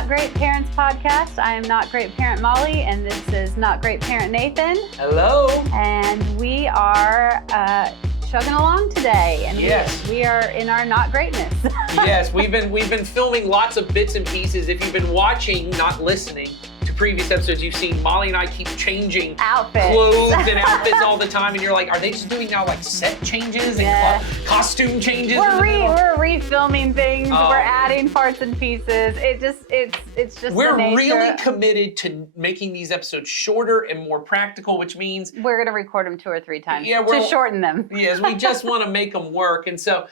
Not Great Parents podcast. I am Not Great Parent Molly, and this is Not Great Parent Nathan. Hello. And we are chugging along today, and yes. we are in our not greatness. Yes, we've been filming lots of bits and pieces. If you've been watching, not listening to previous episodes, you've seen Molly and I keep changing outfits, clothes and outfits all the time, and you're like, are they just doing now like set changes and costume changes? We're refilming things. We're adding parts and pieces. It's just we're the nature. really committed to making these episodes shorter and more practical, which means we're going to record them 2 or 3 times to shorten them. Yes, we just want to make them work, and so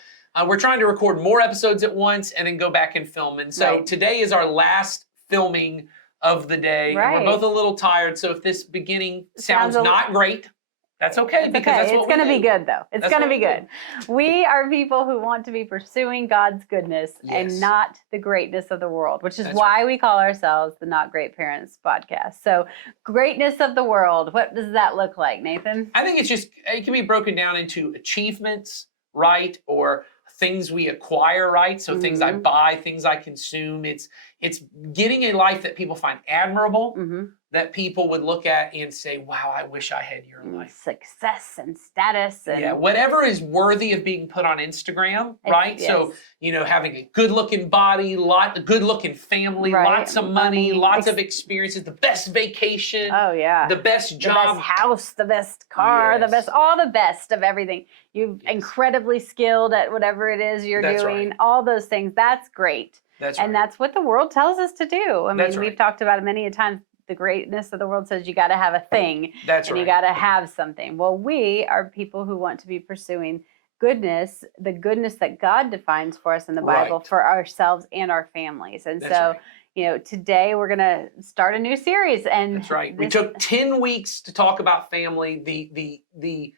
we're trying to record more episodes at once and then go back and film. And so today is our last filming of the day. Right. And we're both a little tired, so if this beginning sounds not great, that's okay, because that's what it's going to be good, though. It's going to be good. Do. We are people who want to be pursuing God's goodness and not the greatness of the world, which is why we call ourselves the Not Great Parents podcast. So greatness of the world, what does that look like, Nathan? I think it can be broken down into achievements, right? Or things we acquire, right? So things I buy, things I consume. It's getting a life that people find admirable, that people would look at and say, wow, I wish I had your life. Success and status. And whatever is worthy of being put on Instagram, right? Yes. So, having a good-looking body, a good-looking family, lots of money, lots of experiences, the best vacation. Oh, yeah. The best job. The best house, the best car, all the best of everything. You're incredibly skilled at whatever it is you're doing. Right. All those things. That's great. And that's what the world tells us to do. I mean, we've talked about it many a time. The greatness of the world says you got to have a thing. You got to have something. Well, we are people who want to be pursuing goodness, the goodness that God defines for us in the Bible for ourselves and our families. And today we're going to start a new series. And that's right. We took 10 weeks to talk about family. The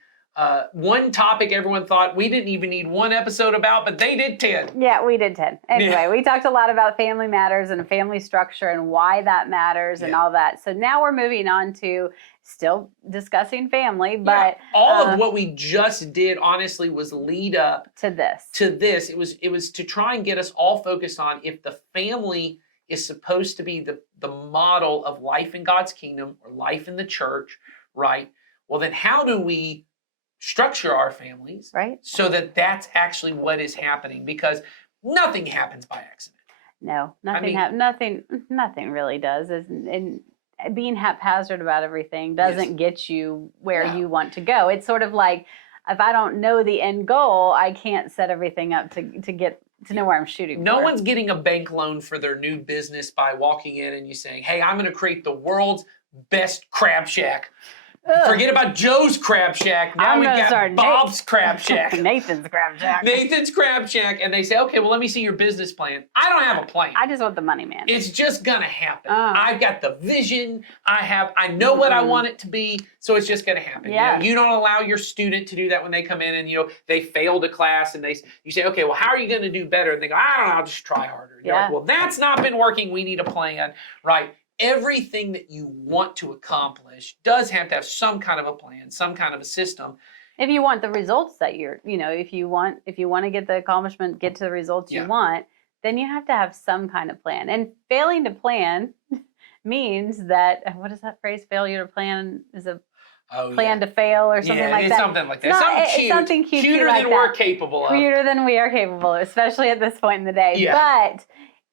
one topic everyone thought we didn't even need one episode about, but they did 10. Yeah, we did 10. Anyway, we talked a lot about family matters and family structure and why that matters and all that. So now we're moving on to still discussing family, but all of what we just did honestly was lead up to this. It was to try and get us all focused on if the family is supposed to be the model of life in God's kingdom or life in the church, right? Well, then how do we structure our families so that that's actually what is happening, because nothing happens by accident. No, nothing really does. And being haphazard about everything doesn't get you where you want to go. It's sort of like, if I don't know the end goal, I can't set everything up to get to know where I'm shooting. No one's getting a bank loan for their new business by walking in and you saying, hey, I'm going to create the world's best crab shack. Forget about Joe's Crab Shack. Now we've got Bob's Crab Shack. Nathan's Crab Shack. Nathan's Crab Shack. And they say, okay, well, let me see your business plan. I don't have a plan. I just want the money, man. It's just going to happen. I've got the vision. I know what I want it to be. So it's just going to happen. Yeah. You don't allow your student to do that when they come in and, they failed a class and you say, okay, well, how are you going to do better? And they go, I don't know, I'll just try harder. You're like, well, that's not been working. We need a plan, right? Everything that you want to accomplish does have to have some kind of a plan, some kind of a system. If you want the results that if you want to get the accomplishment, get to the results you want, then you have to have some kind of plan. And failing to plan means that, what is that phrase? Failure to plan is a plan to fail or something like that. Something like that. Something cute. Cuter like than we're capable of. Cuter than we are capable of, especially at this point in the day. Yeah. But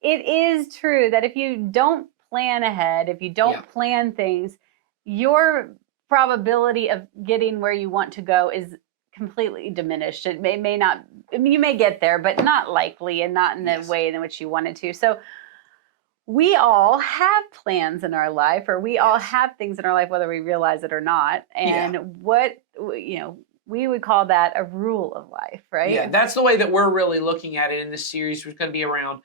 it is true that if you don't plan ahead, if you don't plan things, your probability of getting where you want to go is completely diminished. It may not, you may get there, but not likely and not in the way in which you wanted to. So we all have plans in our life, or we all have things in our life, whether we realize it or not. And we would call that a rule of life, right? Yeah, that's the way that we're really looking at it in this series. We're going to be around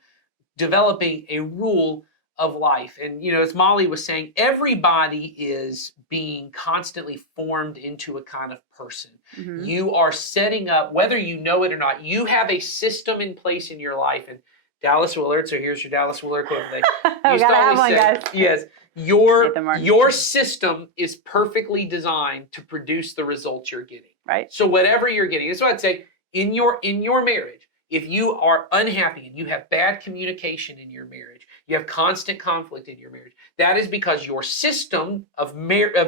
developing a rule of life. And, as Molly was saying, everybody is being constantly formed into a kind of person. You are setting up, whether you know it or not, you have a system in place in your life. And Dallas Willard, so here's your Dallas Willard quote today. You gotta have one, guys. Yes, your system is perfectly designed to produce the results you're getting. Right. So whatever you're getting, that's what I'd say in your marriage. if you are unhappy and you have bad communication in your marriage, you have constant conflict in your marriage, that is because your system of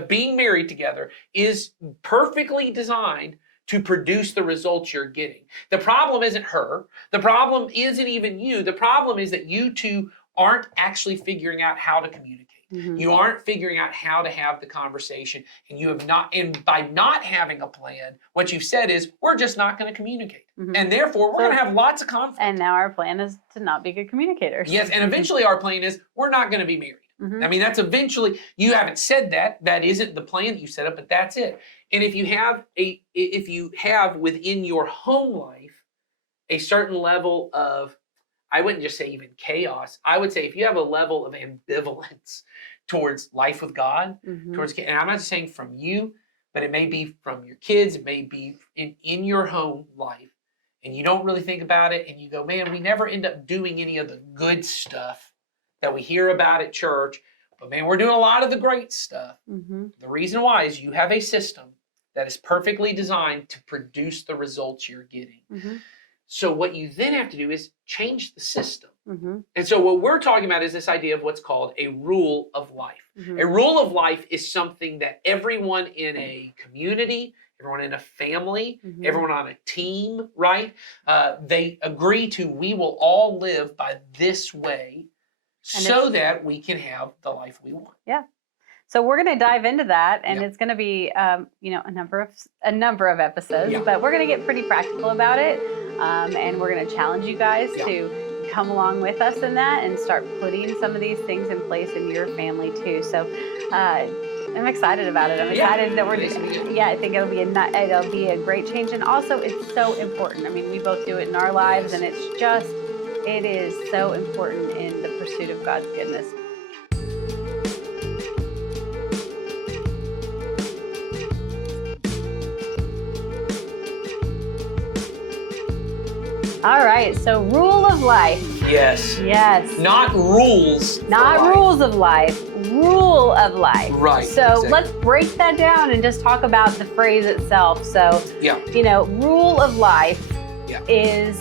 being married together is perfectly designed to produce the results you're getting. The problem isn't her. The problem isn't even you. The problem is that you two aren't actually figuring out how to communicate. Mm-hmm. You aren't figuring out how to have the conversation, and you have not, and by not having a plan, what you've said is, we're just not going to communicate. Mm-hmm. And therefore, we're going to have lots of conflict. And now our plan is to not be good communicators. Yes, and eventually our plan is, we're not going to be married. Mm-hmm. I mean, that's eventually, you haven't said that. That isn't the plan that you set up, but that's it. And if you have within your home life a certain level of, I wouldn't just say even chaos, I would say if you have a level of ambivalence towards life with God, mm-hmm. And I'm not just saying from you, but it may be from your kids, it may be in your home life, and you don't really think about it, and you go, man, we never end up doing any of the good stuff that we hear about at church, but man, we're doing a lot of the great stuff. Mm-hmm. The reason why is you have a system that is perfectly designed to produce the results you're getting. Mm-hmm. So what you then have to do is change the system. Mm-hmm. And so what we're talking about is this idea of what's called a rule of life. Mm-hmm. A rule of life is something that everyone in a community, everyone in a family, mm-hmm. everyone on a team, right? They agree to, we will all live by this way so that we can have the life we want. Yeah. So we're going to dive into that, and it's going to be, a number of episodes, but we're going to get pretty practical about it, and we're going to challenge you guys to come along with us in that and start putting some of these things in place in your family too. So I'm excited about it. I'm excited that I think it'll be a great change, and also it's so important. I mean, we both do it in our lives, and it is so important in the pursuit of God's goodness. All right, so rule of life. Yes. Yes. Not rules. Not rules of life. Rule of life. Right. So exactly. Let's break that down and just talk about the phrase itself. So, rule of life is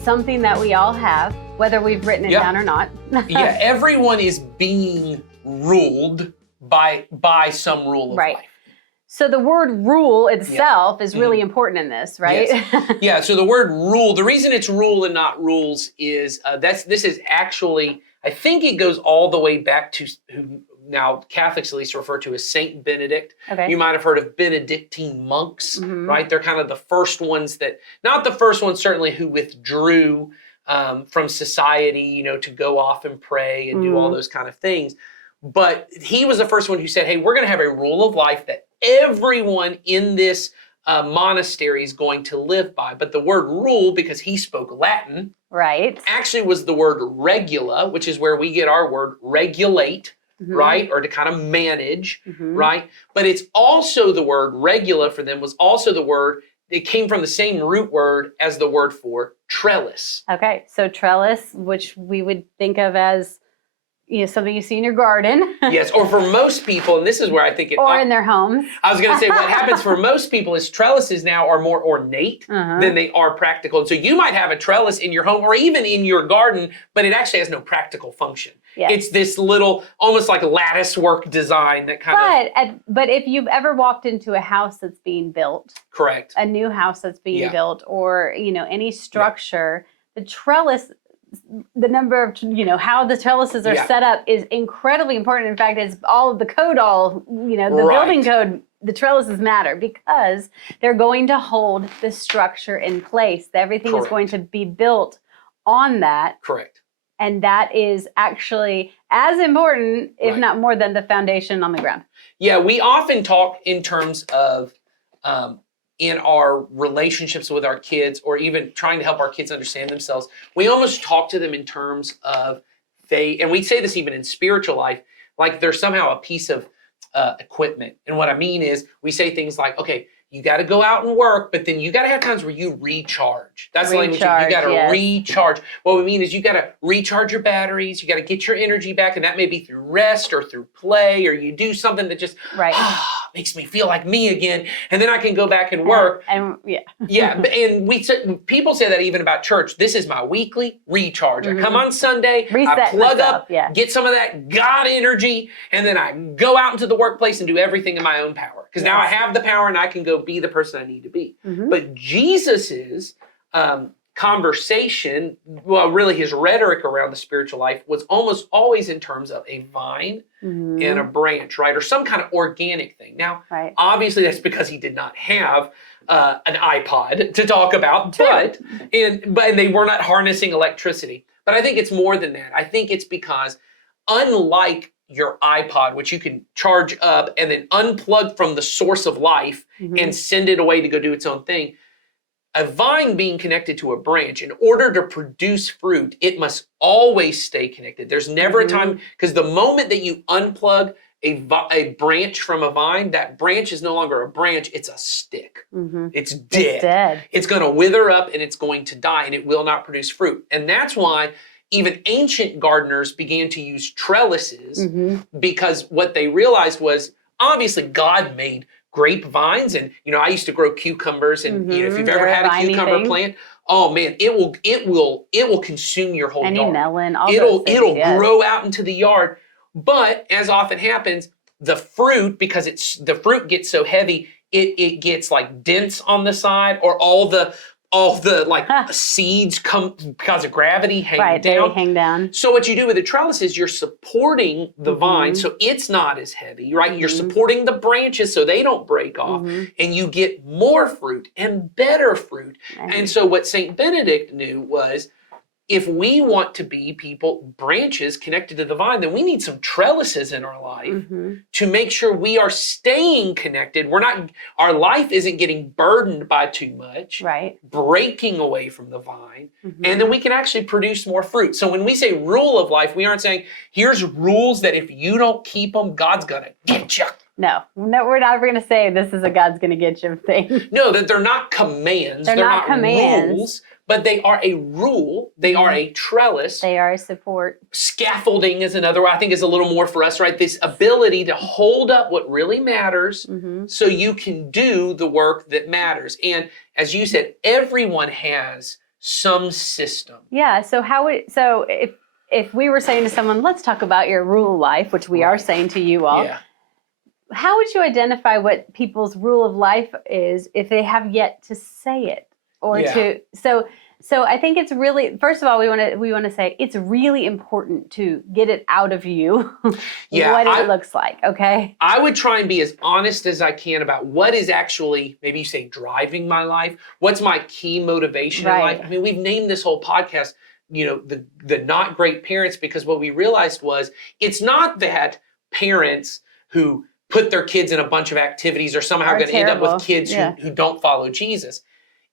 something that we all have, whether we've written it down or not. Everyone is being ruled by some rule of life. So the word rule itself is really important in this, right? Yes. So the word rule, the reason it's rule and not rules is this is actually, I think it goes all the way back to who now Catholics at least refer to as Saint Benedict. Okay. You might have heard of Benedictine monks, mm-hmm. right? They're kind of the first ones not the first ones certainly who withdrew from society, to go off and pray and do all those kind of things. But he was the first one who said, hey, we're going to have a rule of life that everyone in this monastery is going to live by. But the word rule, because he spoke Latin, actually was the word regula, which is where we get our word regulate, mm-hmm. right? Or to kind of manage, mm-hmm. right? But it's also the word regula for them was also the word, it came from the same root word as the word for trellis. Okay, so trellis, which we would think of as something you see in your garden. Yes, or for most people, and this is where I think or in their homes. I was going to say what happens for most people is trellises now are more ornate than they are practical. And so you might have a trellis in your home or even in your garden, but it actually has no practical function. Yes. It's this little, almost like lattice work design that But if you've ever walked into a house that's being built. Correct. A new house that's being built or, any structure, the trellis, the number of, how the trellises are set up is incredibly important. In fact, it's all of the code, the building code, the trellises matter because they're going to hold the structure in place. Everything is going to be built on that. Correct. And that is actually as important, if not more than the foundation on the ground. Yeah, we often talk in terms of in our relationships with our kids or even trying to help our kids understand themselves, we almost talk to them in terms of and we say this even in spiritual life, like they're somehow a piece of equipment. And what I mean is we say things like, okay, you got to go out and work, but then you got to have times where you recharge. That's the language. You got to recharge. What we mean is you got to recharge your batteries. You got to get your energy back, and that may be through rest or through play, or you do something that just makes me feel like me again, and then I can go back and work. And and people say that even about church. This is my weekly recharge. I come on Sunday, I plug up, get some of that God energy, and then I go out into the workplace and do everything in my own power. Because now I have the power and I can go be the person I need to be. But Jesus's conversation, well, really his rhetoric around the spiritual life was almost always in terms of a vine and a branch, right? Or some kind of organic thing. Now, obviously that's because he did not have an iPod to talk about, but they were not harnessing electricity. But I think it's more than that. I think it's because unlike your iPod, which you can charge up and then unplug from the source of life and send it away to go do its own thing, a vine being connected to a branch, in order to produce fruit, it must always stay connected. There's never a time, because the moment that you unplug a branch from a vine, that branch is no longer a branch, it's a stick. It's dead. It's going to wither up and it's going to die and it will not produce fruit. And that's why even ancient gardeners began to use trellises, because what they realized was, obviously God made grapevines, and I used to grow cucumbers, and if you've ever had a cucumber plant, oh man, it will consume your whole yard. Melon, it'll grow out into the yard. But as often happens, the fruit, because the fruit gets so heavy, it gets like dents on the side, or all the seeds come because of gravity hang down. They hang down. So what you do with the trellis is you're supporting the vine, so it's not as heavy, right? You're supporting the branches so they don't break off, and you get more fruit and better fruit. And so what St. Benedict knew was, if we want to be branches connected to the vine, then we need some trellises in our life to make sure we are staying connected. Our life isn't getting burdened by too much, breaking away from the vine, and then we can actually produce more fruit. So when we say rule of life, we aren't saying, here's rules that if you don't keep them, God's going to get you. No, we're not going to say this is a God's going to get you thing. No, that they're not commands. They're not commands. Rules. But they are a rule. They are a trellis. They are a support. Scaffolding is another, I think, is a little more for us, right? This ability to hold up what really matters so you can do the work that matters. And as you said, everyone has some system. Yeah. So if we were saying to someone, let's talk about your rule of life, which we are saying to you all. Yeah. How would you identify what people's rule of life is if they have yet to say it? So I think it's really, first of all, we want to say it's really important to get it out of you what it looks like, okay? I would try and be as honest as I can about what is actually, maybe you say, driving my life. What's my key motivation in life? I mean, we've named this whole podcast, the not great parents, because what we realized was, it's not that parents who put their kids in a bunch of activities are somehow going to end up with kids who don't follow Jesus.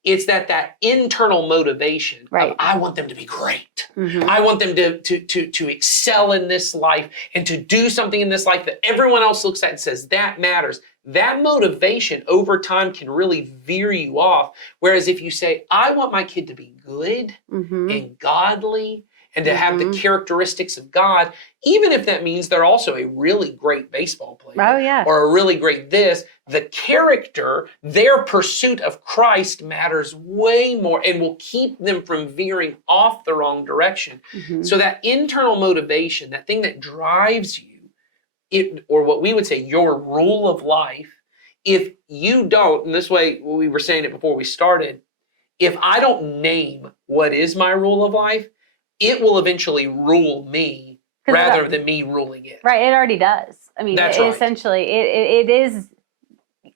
It's that internal motivation of, I want them to be great. I want them to excel in this life and to do something in this life that everyone else looks at and says, that matters. That motivation over time can really veer you off. Whereas if you say, I want my kid to be good and godly and to have the characteristics of God, even if that means they're also a really great baseball player or a really great the character, their pursuit of Christ matters way more and will keep them from veering off the wrong direction. So that internal motivation, that thing that drives you, or what we would say, your rule of life, if you don't, and this way, we were saying it before we started, if I don't name what is my rule of life, it will eventually rule me rather than me ruling it. Right, it already does. I mean, essentially, it is,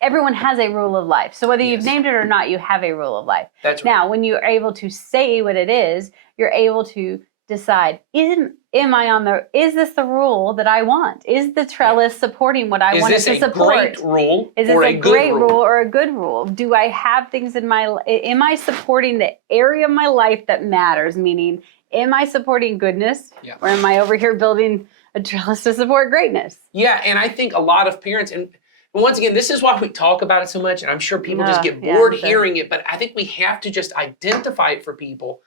everyone has a rule of life. So whether you've named it or not, you have a rule of life. That's right. Now, when you're able to say what it is, you're able to decide, is this the rule that I want? Is the trellis supporting what I want it to support? Is this a great rule Is this a great rule or a good rule? Do I have things am I supporting the area of my life that matters? Meaning, am I supporting goodness or am I over here building a trellis to support greatness? Yeah, and I think a lot of parents, and But once again, this is why we talk about it so much, and I'm sure people just get bored hearing it, but I think we have to just identify it for people.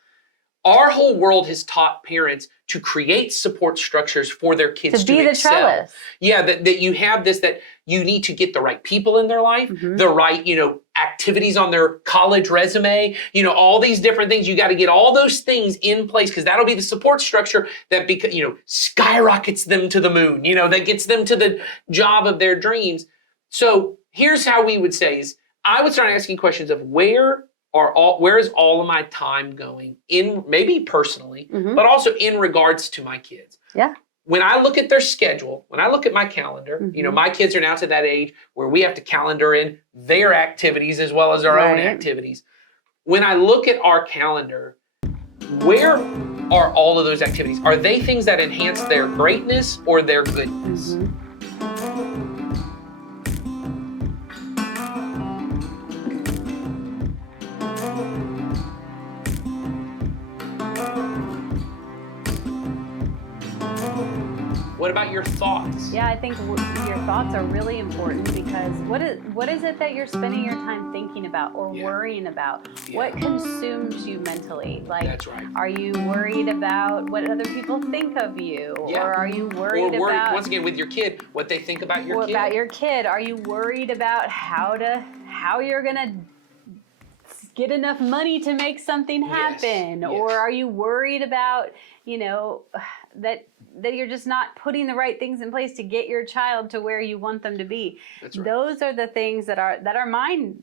Our whole world has taught parents to create support structures for their kids to be excel. The trellis. Yeah, that you have this, that you need to get the right people in their life, the right, activities on their college resume, all these different things. You got to get all those things in place, because that'll be the support structure that skyrockets them to the moon, that gets them to the job of their dreams. So here's how we would say is, I would start asking questions of where is all of my time going, in maybe personally, but also in regards to my kids. Yeah. When I look at their schedule, when I look at my calendar, my kids are now to that age where we have to calendar in their activities as well as our own activities. When I look at our calendar, where are all of those activities? Are they things that enhance their greatness or their goodness? What about your thoughts? Yeah, I think your thoughts are really important, because what is it that you're spending your time thinking about or worrying about? Yeah. What consumes you mentally? Like, that's right. Are you worried about what other people think of you? Yeah. Or are you worried about, once again, with your kid, what they think about your kid? About your kid? Are you worried about how you're gonna get enough money to make something happen? Yes. Or are you worried about, that you're just not putting the right things in place to get your child to where you want them to be? That's right. Those are the things that our mind,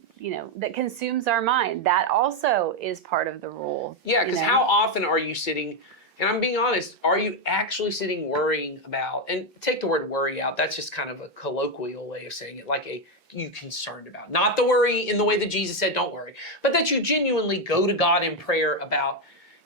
that consumes our mind. That also is part of the rule. Yeah, because how often are you sitting, and I'm being honest, are you actually sitting worrying about, and take the word worry out, that's just kind of a colloquial way of saying it, like you concerned about. Not the worry in the way that Jesus said, don't worry, but that you genuinely go to God in prayer about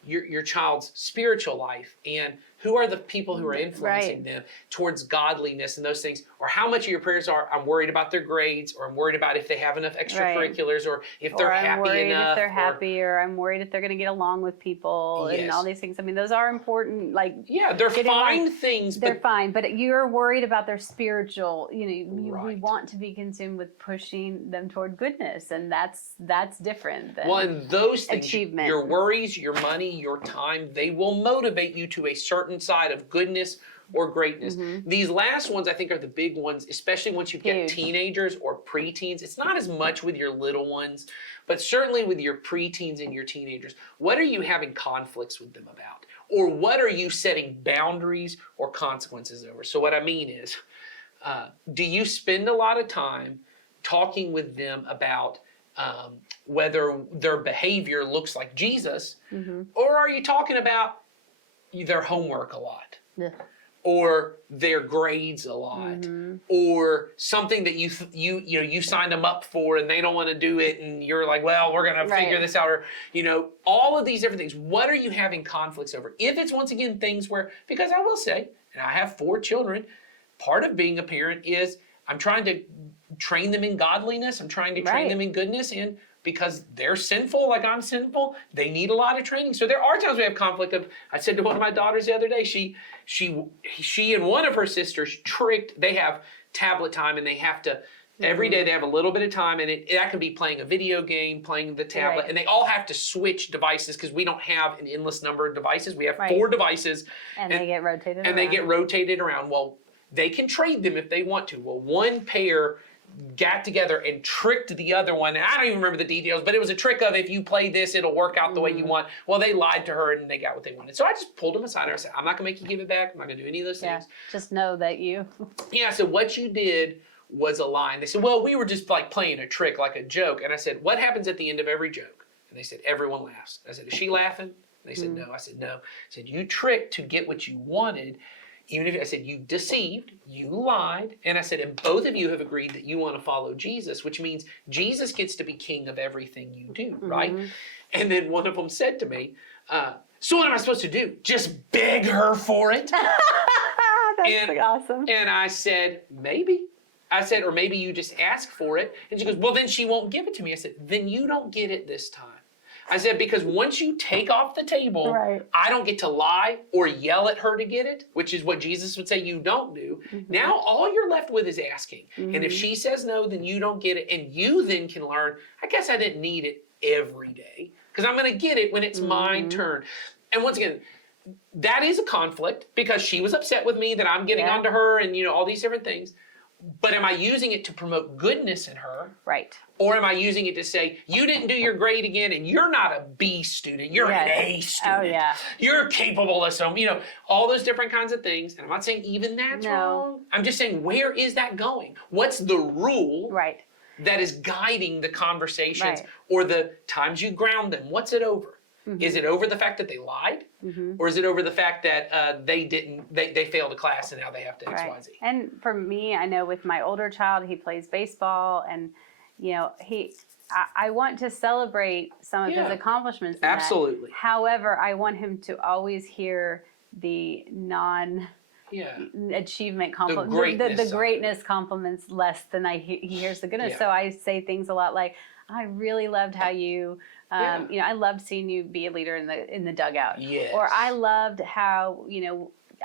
your child's spiritual life, and who are the people who are influencing them towards godliness and those things, or how much of your prayers are, I'm worried about their grades, or I'm worried about if they have enough extracurriculars, or if they're happy enough. I'm worried if they're happy, or I'm worried if they're going to get along with people, and all these things. I mean, those are important. They're fine things. They're fine, but you're worried about their spiritual. We want to be consumed with pushing them toward goodness, and that's different than and those things, achievement. Your worries, your money, your time, they will motivate you to a certain side of goodness or greatness. These last ones I think are the big ones, especially once you get teenagers or preteens. It's not as much with your little ones, but certainly with your preteens and your teenagers. What are you having conflicts with them about? Or what are you setting boundaries or consequences over? So what I mean is, do you spend a lot of time talking with them about whether their behavior looks like Jesus, or are you talking about their homework a lot, or their grades a lot, or something that you signed them up for and they don't want to do it, and you're like, well, we're gonna figure this out, or all of these different things. What are you having conflicts over? If it's, once again, things where, because I will say, and I have 4 children, part of being a parent is I'm trying to train them in godliness. I'm trying to train them in goodness, and because they're sinful like I'm sinful, they need a lot of training. So there are times we have conflict. I said to one of my daughters the other day, she and one of her sisters they have tablet time, and they have to, every day they have a little bit of time, and that can be playing a video game, playing the tablet, and they all have to switch devices because we don't have an endless number of devices. We have 4 devices. And they get rotated around. And they get rotated around. Well, they can trade them if they want to. Well, one pair got together and tricked the other one. And I don't even remember the details, but it was a trick of, if you play this, it'll work out the way you want. Well, they lied to her and they got what they wanted. So I just pulled them aside and I said, I'm not gonna make you give it back. I'm not gonna do any of those things. Just know that you. So what you did was a lie. And they said, well, we were just like playing a trick, like a joke. And I said, what happens at the end of every joke? And they said, everyone laughs. I said, is she laughing? And they said, no. I said, no. I said, you tricked to get what you wanted. Even if I said you deceived, you lied, and I said, and both of you have agreed that you want to follow Jesus, which means Jesus gets to be king of everything you do, right? And then one of them said to me, so what am I supposed to do? Just beg her for it? That's awesome. And I said, maybe. I said, or maybe you just ask for it. And she goes, well, then she won't give it to me. I said, then you don't get it this time. I said, because once you take off the table, Right. I don't get to lie or yell at her to get it, which is what Jesus would say you don't do. Now all you're left with is asking. And if she says no, then you don't get it. And you then can learn, I guess I didn't need it every day because I'm going to get it when it's my turn. And once again, that is a conflict because she was upset with me that I'm getting onto her and, all these different things. But am I using it to promote goodness in her? Right. Or am I using it to say, you didn't do your grade again and you're not a B student, you're an A student. Oh, yeah. You're capable of some, all those different kinds of things. And I'm not saying even that's wrong. I'm just saying, where is that going? What's the rule that is guiding the conversations or the times you ground them? What's it over? Is it over the fact that they lied? Or is it over the fact that they failed a class and now they have to X, Y, Z? And for me, I know with my older child, he plays baseball and, I want to celebrate some of his accomplishments. Absolutely. However, I want him to always hear the achievement compliments, the greatness compliments less than he hears the goodness. So I say things a lot like, I really loved how you, I loved seeing you be a leader in the dugout. Yes. Or I loved how,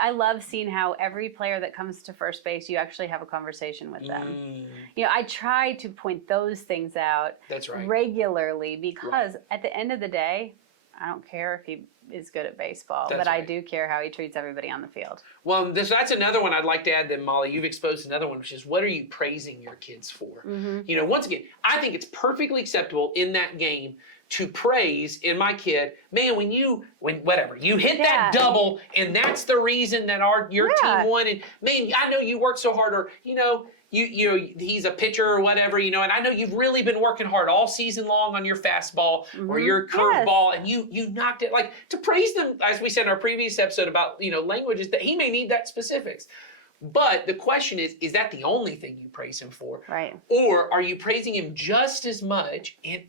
I love seeing how every player that comes to first base, you actually have a conversation with them. I try to point those things out regularly because at the end of the day, I don't care if he is good at baseball, but I do care how he treats everybody on the field. Well, that's another one I'd like to add then, Molly. You've exposed another one, which is what are you praising your kids for? Once again, I think it's perfectly acceptable in that game to praise in my kid, man, when you hit that double and that's the reason that your team won, and man, I know you worked so hard, or he's a pitcher or whatever, and I know you've really been working hard all season long on your fastball or your curveball, and you knocked it. Like, to praise them, as we said in our previous episode about languages, that he may need that specifics. But the question is that the only thing you praise him for? Right. Or are you praising him just as much? And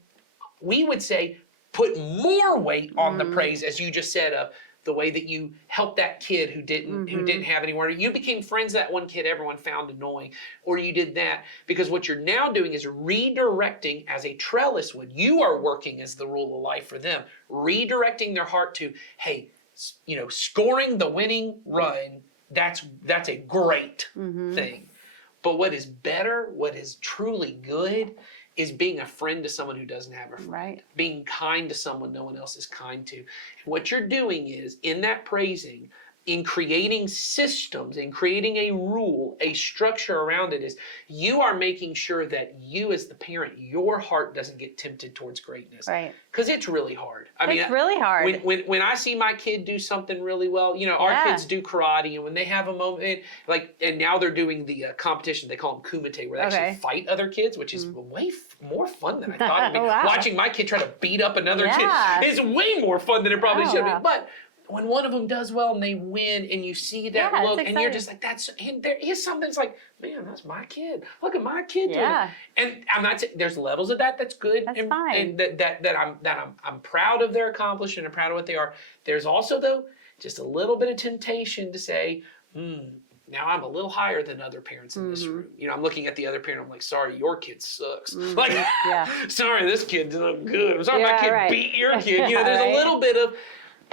we would say put more weight on the praise, as you just said, of the way that you helped that kid who didn't have anywhere. You became friends with that one kid everyone found annoying, or you did that. Because what you're now doing is redirecting, as a trellis would. You are working as the rule of life for them, redirecting their heart to, hey, scoring the winning run, that's a great thing. But what is better, what is truly good, is being a friend to someone who doesn't have a friend. Right. Being kind to someone no one else is kind to. And what you're doing is, in that praising, in creating systems, in creating a rule, a structure around it, is you are making sure that you as the parent, your heart doesn't get tempted towards greatness. Right. Because it's really hard. It's really hard. When I see my kid do something really well, our kids do karate, and when they have a moment, and now they're doing the competition, they call them kumite, where they actually fight other kids, which is way more fun than I thought. Watching my kid try to beat up another kid is way more fun than it probably should be. But when one of them does well and they win, and you see that look, and you're just like, and there is something that's like, man, that's my kid. Look at my kid doing it. And I'm not saying there's levels of that's good. That's and, fine. And I'm proud of their accomplishment and proud of what they are. There's also, though, just a little bit of temptation to say, now I'm a little higher than other parents in this room. I'm looking at the other parent, I'm like, sorry, your kid sucks. Sorry, this kid's not good. I'm sorry my kid beat your kid. There's a little bit of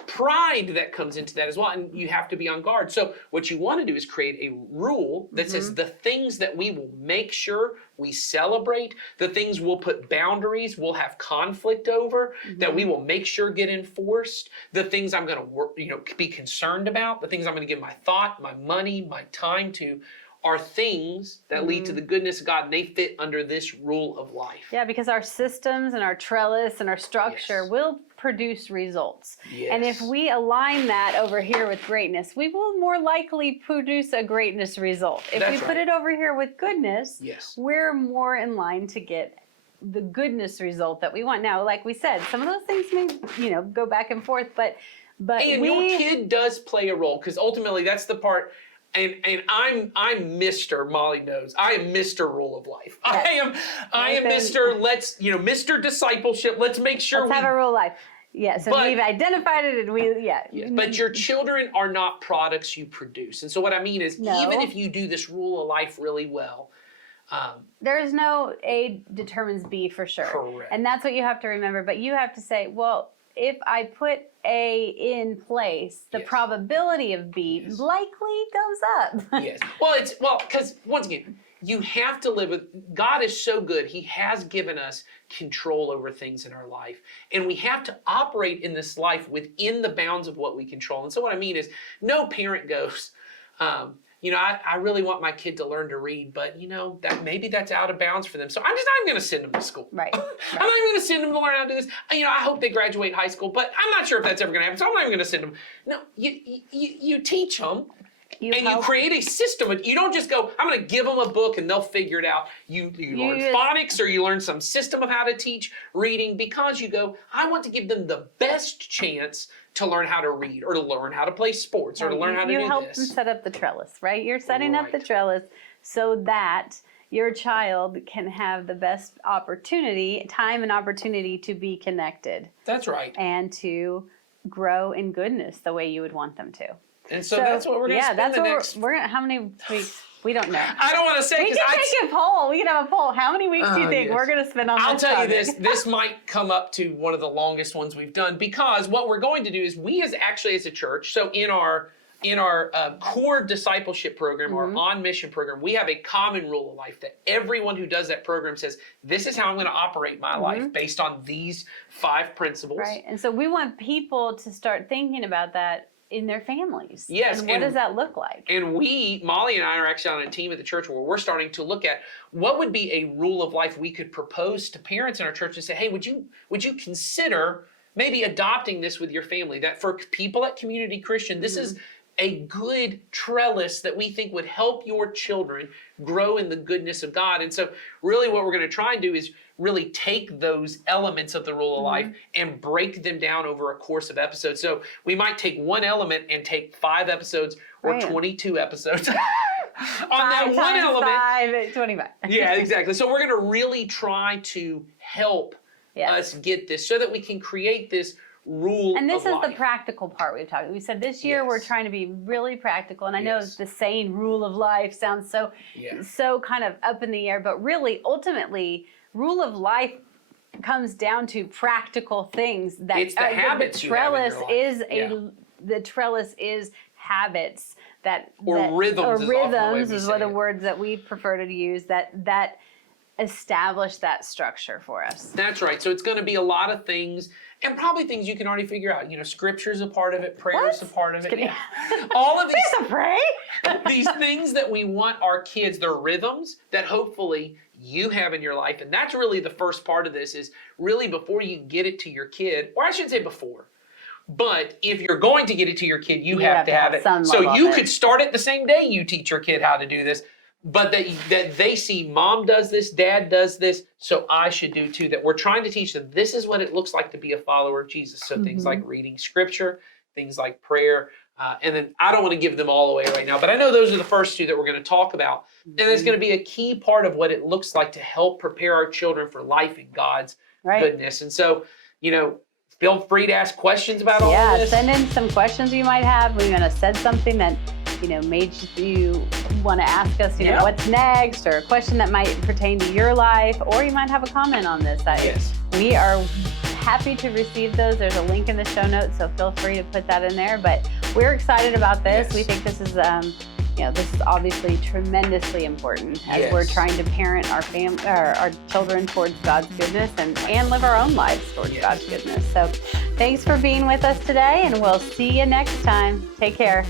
pride that comes into that as well, and you have to be on guard. So what you want to do is create a rule that says the things that we will make sure we celebrate, the things we'll put boundaries, we'll have conflict over, that we will make sure get enforced, the things I'm going to work, be concerned about, the things I'm going to give my thought, my money, my time to, are things that lead to the goodness of God, and they fit under this rule of life. Yeah, because our systems and our trellis and our structure will produce results. Yes. And if we align that over here with greatness, we will more likely produce a greatness result. If we put it over here with goodness, we're more in line to get the goodness result that we want. Now, like we said, some of those things may, go back and forth, but and your kid does play a role, because ultimately that's the part. And I'm Mr. Molly knows. I am Mr. Rule of Life. Yes. I am Mr. Mr. Discipleship. Let's make sure let's have a rule of life. Yes, and we've identified it, and Yes, but your children are not products you produce. And so what I mean is, even if you do this rule of life really well, There's no A determines B for sure. Correct. And that's what you have to remember. But you have to say, well, if I put A in place, the probability of B likely goes up. Yes. Well, because once again, you have to live with, God is so good. He has given us control over things in our life. And we have to operate in this life within the bounds of what we control. And so what I mean is, no parent goes, I really want my kid to learn to read, but that maybe that's out of bounds for them. So I'm just not even going to send them to school. Right. I'm not even going to send them to learn how to do this. I hope they graduate high school, but I'm not sure if that's ever going to happen. So I'm not even going to send them. No, you teach them. You create a system. You don't just go, I'm going to give them a book and they'll figure it out. You learn phonics, or you learn some system of how to teach reading, because you go, I want to give them the best chance to learn how to read, or to learn how to play sports, or to learn how to do this. You help them set up the trellis, right? You're setting up the trellis so that your child can have the best time and opportunity to be connected. That's right. And to grow in goodness the way you would want them to. And so that's what we're going to spend the next... we're going to, how many weeks? We don't know. I don't want to say, we can take a poll. We can have a poll. How many weeks do you think we're going to spend on this? I'll tell you this. This might come up to one of the longest ones we've done, because what we're going to do is we as a church, so in our core discipleship program, our On Mission program, we have a common rule of life that everyone who does that program says, this is how I'm going to operate my life based on these 5 principles. Right. And so we want people to start thinking about that in their families. Yes. And what does that look like? And Molly and I are actually on a team at the church where we're starting to look at what would be a rule of life we could propose to parents in our church and say, hey, would you consider maybe adopting this with your family? That for people at Community Christian, this is a good trellis that we think would help your children grow in the goodness of God. And so really what we're going to try and do is really take those elements of the rule of life and break them down over a course of episodes. So we might take one element and take 5 episodes or 22 episodes on that one element. 5, 25. Yeah, exactly. So we're going to really try to help us get this so that we can create this rule and this of is life. the practical part we've talked about. We said this year we're trying to be really practical, and I know the saying rule of life sounds so kind of up in the air, but really ultimately rule of life comes down to practical things. That it's the habits the trellis you have in your life. The trellis is habits rhythms is one of the words that we prefer to use that establish that structure for us. That's right. So it's going to be a lot of things, and probably things you can already figure out. Scripture's a part of it, prayer's a part of it. Yeah. All of these to pray. These things that we want our kids, they're rhythms that hopefully you have in your life. And that's really the first part of this, is really before you get it to your kid, or I shouldn't say before, but if you're going to get it to your kid, you have to have it. So you could start it the same day you teach your kid how to do this, but that they see mom does this, dad does this, so I should do too. That we're trying to teach them this is what it looks like to be a follower of Jesus. So things like reading scripture, things like prayer, and then I don't want to give them all away right now, but I know those are the first 2 that we're going to talk about. And it's going to be a key part of what it looks like to help prepare our children for life in God's goodness. And so, feel free to ask questions about all of this. Yeah, send in some questions you might have. We're going to said something that made you want to ask us, what's next, or a question that might pertain to your life, or you might have a comment on this. We are happy to receive those. There's a link in the show notes, so feel free to put that in there. But we're excited about this. We think this is, this is obviously tremendously important as we're trying to parent our our children towards God's goodness and live our own lives towards God's goodness. So thanks for being with us today, and we'll see you next time. Take care.